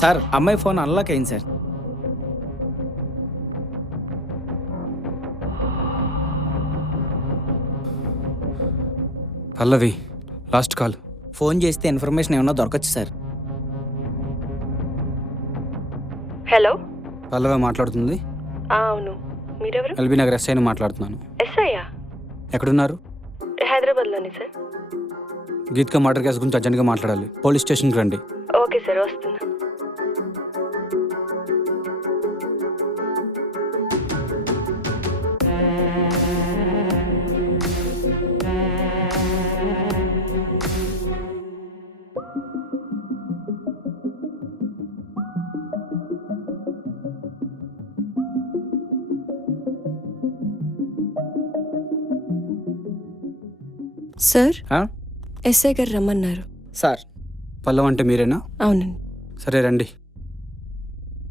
Sir అమ్మాయి phone unlock అయింది sir. పల్లవి last call. Phone చేస్తే ఇన్ఫర్మేషన్ ఏమన్నా దొరకచ్చు సార్. హలో, పల్లవి మాట్లాడుతుంది. అవును, మీరెవరు? ఎల్బీ నగర్ ఎస్ఐని మాట్లాడుతున్నాను. ఎస్ఐయా? ఎక్కడున్నారు? హైదరాబాద్లోనే సార్. గీత్కా మర్డర్ కేసు గురించి అర్జెంట్గా మాట్లాడాలి. పోలీస్ స్టేషన్కి రండి. ఓకే సార్, వస్తున్నా. సార్, ఎస్ఐ గారు రమ్మన్నారు. సార్ పల్లవి అంటే మీరేనా? అవునండి. సరే రండి.